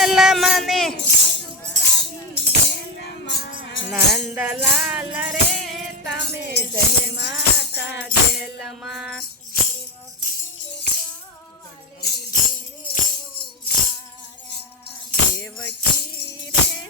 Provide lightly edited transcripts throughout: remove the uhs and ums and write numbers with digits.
જેલમાં ને નંદલાલ રે તમે જન્માતા જેલમાં દેવકી રે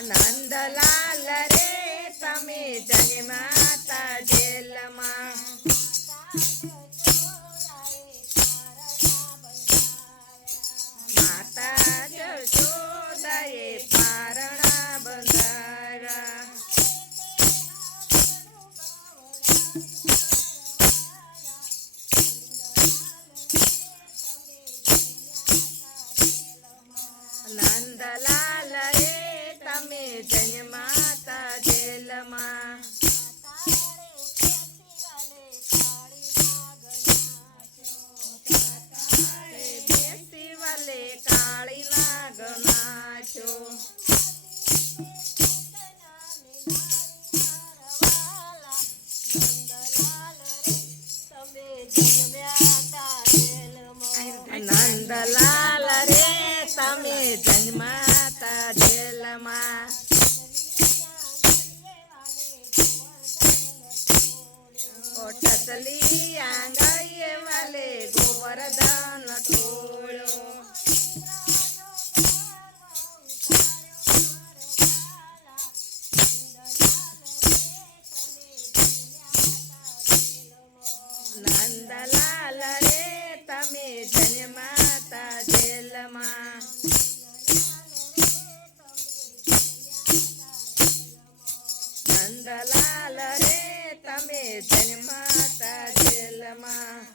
નંદલાલ રે તમે જન્માતા જેલમાં માતા જશોદાએ પારણા બંધાયા નંદલાલ રે તમે જન્માતા જેલમાં બેસી વાલે કાળી નાગના છો નંદલાલ રે તમે જન્માતા જેલમાં ટસલી આંગળીએ વાલે ગોવર્ધન ટોળ્યો નંદલાલ રે તમે જન્માતા જેલમાં નંદલાલ રે તમે જન્માતા જેલમાં